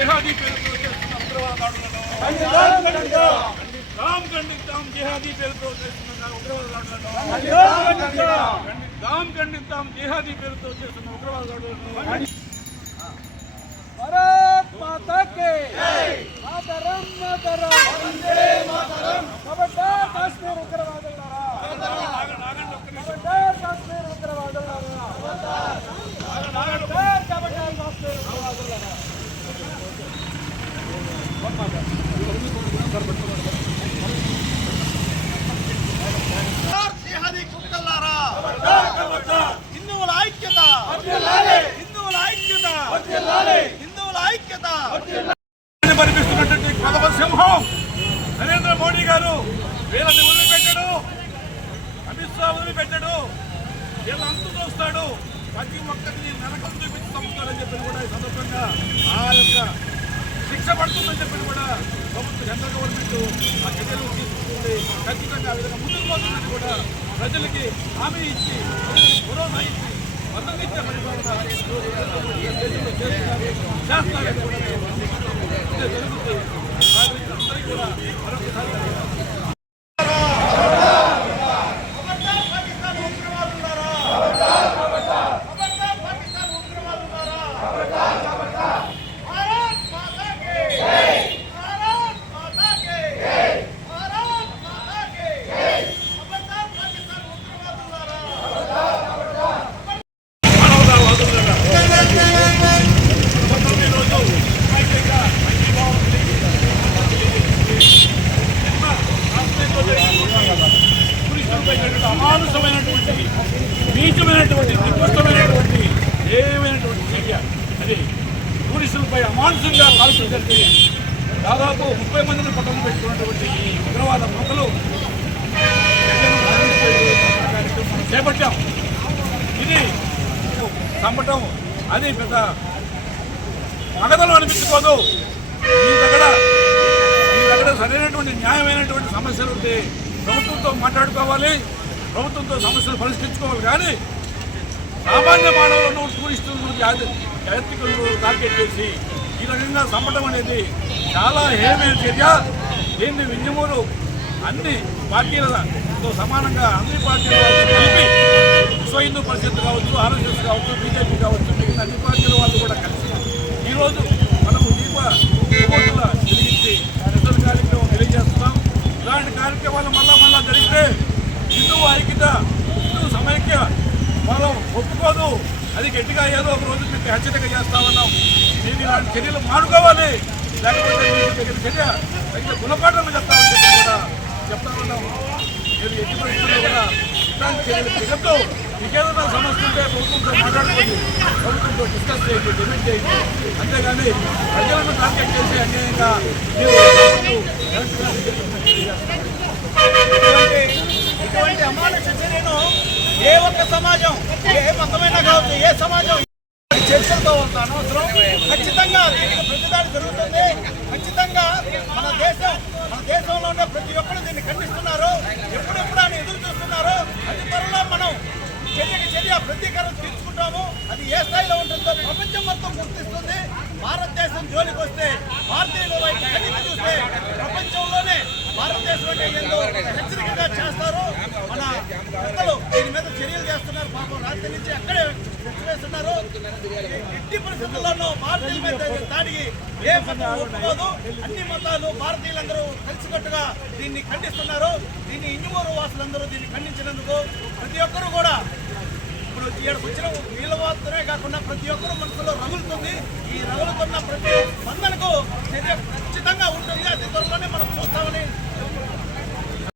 ಜಿಹಾದಿ ಪೆಲ್ಕೋಸಸ್ ಉಗ್ರವಾದಾಡುಗಳನ್ನು ಖಂಡಿತಾಂ ಖಂಡಿತಾಂ ಜಿಹಾದಿ ಪೆಲ್ಕೋಸಸ್ ಉಗ್ರವಾದಾಡುಗಳನ್ನು ಖಂಡಿತಾಂ ಖಂಡಿತಾಂ ಜಿಹಾದಿ ಪೆಲ್ಕೋಸಸ್ ಉಗ್ರವಾದಾಡುಗಳನ್ನು ಭಾರತ್ ಮಾತಾ ಕೆ ಮಾತರಂ ಮಾತರಂ హిందువుల ఐక్యత. హిందువుల ఐక్యత. హిందువుల ఐక్యత. పరిపిస్తున్నటువంటి ప్రథమ సింహం నరేంద్ర మోడీ గారు వీళ్ళని వదిలిపెట్టడు. అమిత్ షా వదిలిపెట్టడు. వీళ్ళ అంతు చూస్తాడు. ప్రతి ఒక్కరిని నరకం చూపించి చంపుతాడని చెప్పి కూడా ఈ సందర్భంగా ఆ యొక్క శిక్ష పడుతుందని చెప్పి కూడా ప్రభుత్వం సెంట్రల్ గవర్నమెంట్ ఆ చర్యలు తీసుకుంటుంది. ఖచ్చితంగా ఆ విధంగా ముందుకు పోతుందని కూడా ప్రజలకి హామీ ఇచ్చి భరోసా ఇచ్చి మద్దతు పరిపాలన చేస్తారని కూడా జరుగుతుంది. అందరికీ కూడా మరొకసారి నీచమైనటువంటి నికృష్టమైనటువంటి ఏమైనటువంటి చర్య అది టూరిస్టులపై అమానుషంగా కాల్పులు జరిపి దాదాపు ముప్పై మందిని పట్టం పెట్టుకున్నటువంటి ఈ ఉగ్రవాద మొక్కలు చేపట్టాం. ఇది చంపటం అది పెద్ద మగతలు అనిపించుకోదు మీ దగ్గర మీ దగ్గర సరైనటువంటి న్యాయమైనటువంటి సమస్యలు ఉంటే ప్రభుత్వంతో మాట్లాడుకోవాలి ప్రభుత్వంతో సమస్యలు పరిష్కరించుకోవాలి. కానీ సామాన్య మానవులను టూరిస్టులను జాతి- యాత్రికులను టార్గెట్ చేసి ఈ రకంగా చంపడం అనేది చాలా హేమైన చర్య. దీన్ని వింజమూరు అన్ని పార్టీలతో సమానంగా అన్ని పార్టీల కలిపి విశ్వ హిందూ పరిషత్ కావచ్చు ఆర్ఎస్ఎస్ కావచ్చు బీజేపీ కావచ్చు మిగతా అన్ని పార్టీల వాళ్ళు కూడా కలిసి ఈరోజు మనం ఒప్పుకోదు. అది గట్టిగా ఏదో ఒక రోజు మీకు హెచ్చరిక చేస్తామన్నాం. నేను ఇలాంటి చర్యలు మానుకోవాలి. లేకపోతే మీకు తగిన చర్య తగిన గుణపాఠాలు చెప్తామని చెప్పి కూడా చెప్తా ఉన్నాం. నేను ఎట్టి పరిస్థితుల్లో కూడా ఇట్లాంటి చర్యలు దిగద్దు మీకేదైనా సమస్య ఉంటే ప్రభుత్వంతో మాట్లాడుకోండి ప్రభుత్వంతో డిస్కస్ చేయండి డిబేట్ చేయండి. అంతేగాని ప్రజలను టార్గెట్ చేసి అన్యాయంగా ఏ ఒక్క సమాజం ఏ మతమైనా కావచ్చు ఏ సమాజం చర్చలతో అంత అనవసరం ఖచ్చితంగా దీనికి ప్రతిదాడి జరుగుతుంది. ఖచ్చితంగా మన దేశం మన దేశంలో ఉన్న ప్రతి ఒక్కరు దీన్ని ఖండిస్తున్నారు. ఎప్పుడెప్పుడు అని ఎదురు చూస్తున్నారు. అతి త్వరలో మనం చర్యకి చర్య ప్రతీకారం తీర్చుకుంటాము. అది ఏ స్థాయిలో ఉంటుందో ప్రపంచం మొత్తం గుర్తిస్తుంది. భారతదేశం జోలికి వస్తే భారతీయ చేస్తున్నారు నుంచి అక్కడే వేస్తున్నారు ఎట్టి పరిస్థితుల్లోనూ భారతీయుల మీద దాడికి ఏ మతం ఒప్పుకోదు. అన్ని మతాలు భారతీయులందరూ కలిసికట్టుగా దీన్ని ఖండిస్తున్నారు. దీన్ని ఇన్నిమూరు వాసులందరూ దీన్ని ఖండించినందుకు ప్రతి ఒక్కరూ కూడా ఇప్పుడు ఇక్కడికి వచ్చిన వీళ్ళ కాకుండా ప్రతి ఒక్కరు మనసులో రగులుతుంది. ఈ రగులుతున్న ప్రతి స్పందనకు చర్య ఖచ్చితంగా ఉంటుంది. అతి త్వరలోనే మనం చూస్తామని